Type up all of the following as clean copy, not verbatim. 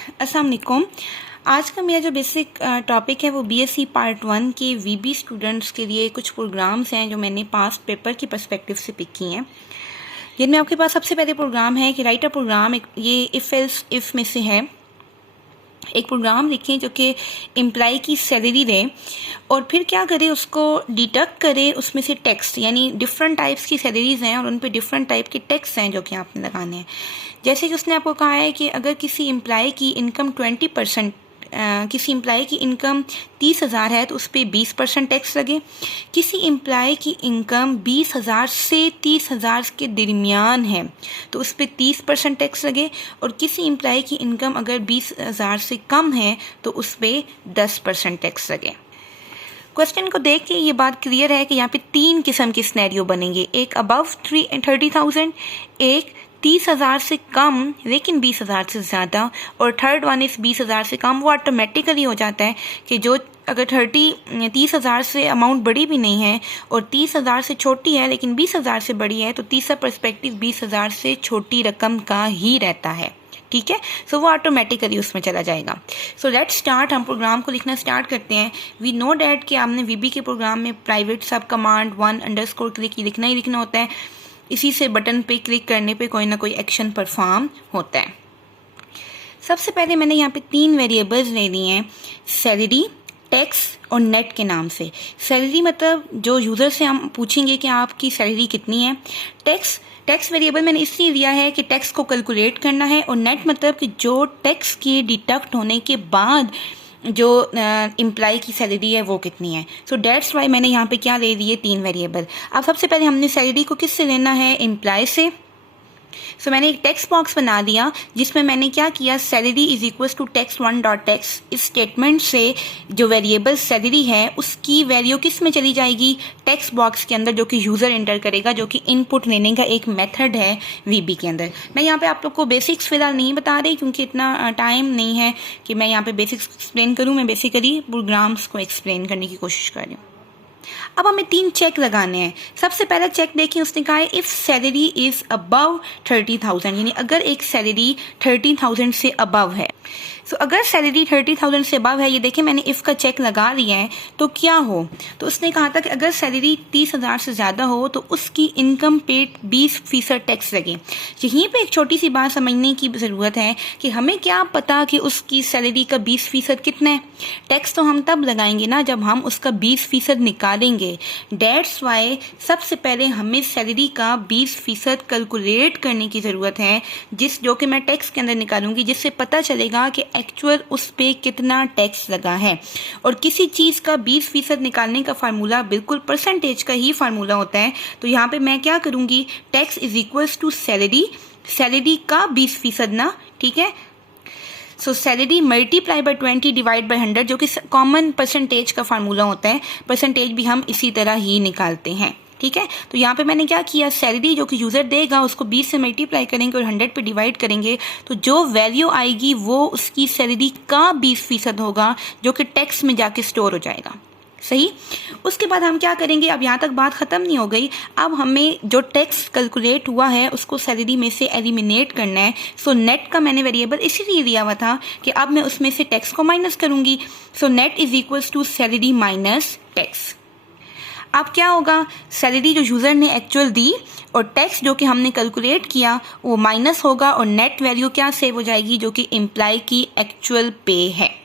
अस्सलाम वालेकुम। आज का मेरा जो बेसिक टॉपिक है वो बीएससी पार्ट 1 के वीबी स्टूडेंट्स के लिए कुछ प्रोग्राम्स हैं जो मैंने पास्ट पेपर की पर्सपेक्टिव से पिक किए हैं। जिनमें आपके पास सबसे पहले प्रोग्राम है कि राइट अ प्रोग्राम, ये इफ़ एल्स इफ़ में से है। एक प्रोग्राम लिखें जो कि एम्प्लॉय की सैलरी दे और फिर क्या करे, उसको डिडक्ट करे उसमें से टैक्स, यानी डिफरेंट टाइप्स की सैलरीज हैं और उन पे डिफरेंट टाइप के टैक्स हैं जो कि आपने लगाने हैं। जैसे कि उसने आपको कहा है कि अगर किसी एम्प्लॉय की इनकम 20%, किसी एम्प्लॉय की इनकम 30,000 है तो उस पर 20% टैक्स लगे। किसी एम्प्लॉय की इनकम 20,000 से 30,000 के दरमियान है तो उस पर 30% टैक्स लगे, और किसी एम्प्लॉय की इनकम अगर 20,000 से कम है तो उस पर 10% टैक्स लगे। क्वेश्चन को देख के ये बात क्लियर है कि यहाँ पे 3 किस्म के सिनेरियो बनेंगे, एक अबव 30,000, एक 30,000 से कम लेकिन 20,000 से ज़्यादा, और थर्ड वन इस 20,000 से कम। वो ऑटोमेटिकली हो जाता है कि जो अगर 30,000 से अमाउंट बड़ी भी नहीं है और 30,000 से छोटी है लेकिन 20,000 से बड़ी है तो तीसरा पर्सपेक्टिव 20,000 से छोटी रकम का ही रहता है। ठीक है, सो वो ऑटोमेटिकली उसमें चला जाएगा। सो लेट्स स्टार्ट, हम प्रोग्राम को लिखना स्टार्ट करते हैं। वी नो डैट कि आपने वीबी के प्रोग्राम में प्राइवेट सब कमांड 1_ क्लिक लिखना ही लिखना होता है। इसी से बटन पे क्लिक करने पे कोई ना कोई एक्शन परफॉर्म होता है। सबसे पहले मैंने यहाँ पे 3 वेरिएबल्स ले लिए हैं, सैलरी, टैक्स और नेट के नाम से। सैलरी मतलब जो यूज़र से हम पूछेंगे कि आपकी सैलरी कितनी है। टैक्स वेरिएबल मैंने इसलिए दिया है कि टैक्स को कैलकुलेट करना है, और नेट मतलब कि जो टैक्स के डिडक्ट होने के बाद जो एम्प्लॉय की सैलरी है वो कितनी है। सो डेट्स वाई मैंने यहाँ पे क्या ले लिए, 3 वेरिएबल। अब सबसे पहले हमने सैलरी को किससे लेना है, एम्प्लॉय से। सो मैंने एक टेक्स्ट बॉक्स बना दिया जिसमें मैंने क्या किया, salary is equals to text1.text। इस स्टेटमेंट से जो वेरिएबल सैलरी है उसकी वैल्यू किस में चली जाएगी, टेक्स्ट बॉक्स के अंदर, जो कि यूज़र एंटर करेगा, जो कि इनपुट लेने का एक मेथड है वीबी के अंदर। मैं यहाँ पे आप लोग को बेसिक्स फिलहाल नहीं बता रही क्योंकि इतना टाइम नहीं है कि मैं यहाँ पे बेसिक्स एक्सप्लेन करूँ। मैं बेसिकली प्रोग्राम्स को एक्सप्लेन करने की कोशिश कर रही हूँ। अब हमें 3 चेक लगाने हैं। सबसे पहला चेक देखिए, उसने कहा है इफ सैलरी इज अबव 30,000, यानी अगर एक सैलरी 30,000 से अबव है। सो अगर सैलरी 30,000 से अबव है, ये देखिए मैंने इफ का चेक लगा दिया है, तो क्या हो, तो उसने कहा था कि अगर सैलरी 30,000 से ज़्यादा हो तो उसकी इनकम पे 20% टैक्स लगे। यहीं पे एक छोटी सी बात समझने की ज़रूरत है कि हमें क्या पता कि उसकी सैलरी का 20% कितना है। टैक्स तो हम तब लगाएंगे ना जब हम उसका 20% निकालेंगे। डेट्स वाई सबसे पहले हमें सैलरी का 20% कैलकुलेट करने की ज़रूरत है, जो कि मैं टैक्स के अंदर निकालूंगी, जिससे पता चलेगा कि एक्चुअल उस पे कितना टैक्स लगा है। और किसी चीज़ का 20% निकालने का फार्मूला बिल्कुल परसेंटेज का ही फार्मूला होता है। तो यहाँ पे मैं क्या करूँगी, tax is equals to salary का 20% ना, ठीक है। So salary multiply by 20 divide by 100, जो कि कॉमन परसेंटेज का फार्मूला होता है। परसेंटेज भी हम इसी तरह ही निकालते हैं, ठीक है। तो यहाँ पे मैंने क्या किया, सैलरी जो कि यूज़र देगा उसको 20 से मल्टीप्लाई करेंगे और 100 पे डिवाइड करेंगे, तो जो वैल्यू आएगी वो उसकी सैलरी का 20% होगा, जो कि टैक्स में जाके स्टोर हो जाएगा। सही। उसके बाद हम क्या करेंगे, अब यहाँ तक बात ख़त्म नहीं हो गई। अब हमें जो टैक्स कैलकुलेट हुआ है उसको सैलरी में से एलिमिनेट करना है। सो नेट का मैंने वेरिएबल इसीलिए दिया हुआ था कि अब मैं उसमें से टैक्स को माइनस करूँगी। So net is equals to salary minus tax. अब क्या होगा, सैलरी जो यूज़र ने एक्चुअल दी और टैक्स जो कि हमने कैलकुलेट किया वो माइनस होगा, और नेट वैल्यू क्या सेव हो जाएगी, जो कि एम्प्लॉय की एक्चुअल पे है।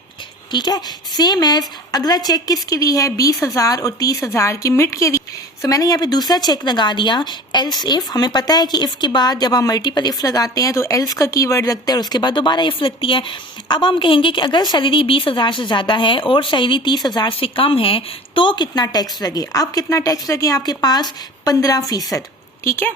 ठीक है, सेम एज अगला चेक किसके लिए है, 20,000 और 30,000 की मिड के लिए। सो मैंने यहाँ पे दूसरा चेक लगा दिया, एल्स इफ। हमें पता है कि इफ़ के बाद जब हम मल्टीपल इफ़ लगाते हैं तो एल्स का कीवर्ड लगता है और उसके बाद दोबारा इफ़ लगती है। अब हम कहेंगे कि अगर सैलरी 20,000 से ज़्यादा है और सैलरी 30,000 से कम है तो कितना टैक्स लगे। अब कितना टैक्स लगे आपके पास, 15%, ठीक है।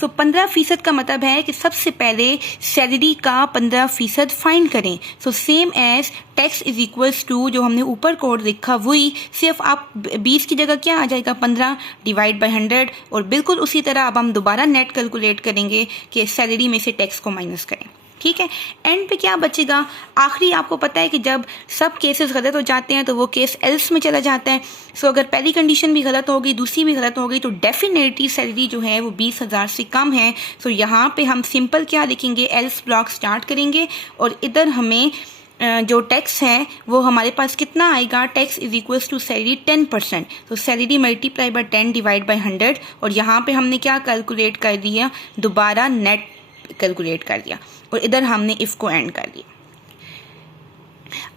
सो 15% का मतलब है कि सबसे पहले सैलरी का 15% फाइंड करें। So same as tax is equals to, जो हमने ऊपर कोड लिखा वही, सिर्फ आप 20 की जगह क्या आ जाएगा, 15 डिवाइड बाय 100। और बिल्कुल उसी तरह अब हम दोबारा नेट कैलकुलेट करेंगे कि सैलरी में से टैक्स को माइनस करें। ठीक है। एंड पे क्या बचेगा, आखिरी आपको पता है कि जब सब केसेस गलत हो जाते हैं तो वो केस एल्स में चला जाता है। सो अगर पहली कंडीशन भी गलत हो गई, दूसरी भी गलत हो गई, तो डेफिनेटली सैलरी जो है वो 20,000 से कम है। सो यहाँ पे हम सिंपल क्या लिखेंगे, एल्स ब्लॉक स्टार्ट करेंगे और इधर हमें जो टैक्स है वो हमारे पास कितना आएगा, tax is equals to salary 10%। तो salary multiply by 10 divide by 100 और यहाँ पे हमने क्या कैलकुलेट कर दिया, दोबारा नेट कैलकुलेट कर दिया और इधर हमने इफ को एंड कर दिया।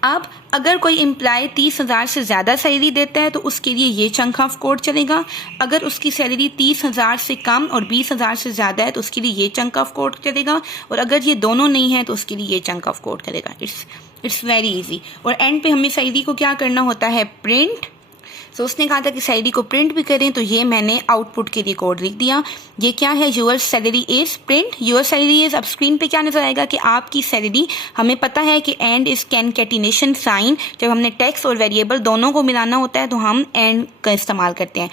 अब अगर कोई एम्प्लॉय 30,000 से ज़्यादा सैलरी देता है तो उसके लिए ये चंक ऑफ कोड चलेगा। अगर उसकी सैलरी 30,000 से कम और 20,000 से ज़्यादा है तो उसके लिए ये चंक ऑफ कोड चलेगा, और अगर ये दोनों नहीं है तो उसके लिए ये चंक ऑफ कोड चलेगा। It's very easy. और एंड पे हमें सैलरी को क्या करना होता है, प्रिंट। सो उसने कहा था कि सैलरी को प्रिंट भी करें, तो ये मैंने आउटपुट के लिए कोड लिख दिया। ये क्या है, your salary is print your salary is. अब स्क्रीन पे क्या नजर आएगा कि आपकी सैलरी, हमें पता है कि एंड इज कैनकेटिनेशन साइन, जब हमने टेक्स्ट और वेरिएबल दोनों को मिलाना होता है तो हम एंड का इस्तेमाल करते हैं।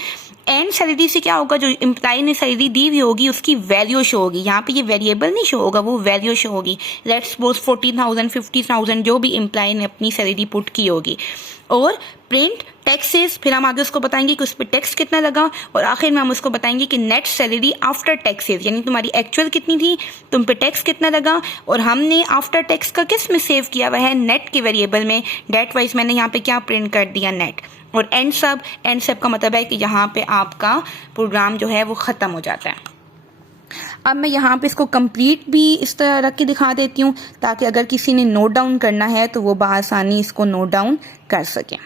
एंड सैलरी से क्या होगा, जो एम्प्लॉय ने सैलरी दी हुई होगी उसकी वैल्यू शो होगी। यहाँ पे ये वेरिएबल नहीं शो होगा, वो वैल्यू शो होगी। लेट्स सपोज 40,000 50,000 जो भी एम्प्लॉय ने अपनी सैलरी पुट की होगी। और प्रिंट टैक्सेस, फिर हम आगे उसको बताएंगे कि उस पर टैक्स कितना लगा, और आखिर में हम उसको बताएंगे कि नेट सैलरी आफ्टर टैक्सेस, यानी तुम्हारी एक्चुअल कितनी थी, तुम पे टैक्स कितना लगा, और हमने आफ्टर टैक्स का किस में सेव किया हुआ है, नेट के वेरिएबल में। डेट वाइज मैंने यहाँ पे क्या प्रिंट कर दिया, नेट। और एंड सब का मतलब है कि यहाँ पे आपका प्रोग्राम जो है वो ख़त्म हो जाता है। अब मैं यहाँ पे इसको कंप्लीट भी इस तरह रख के दिखा देती हूँ ताकि अगर किसी ने नोट डाउन करना है तो वो बआसानी इसको नोट डाउन कर सके।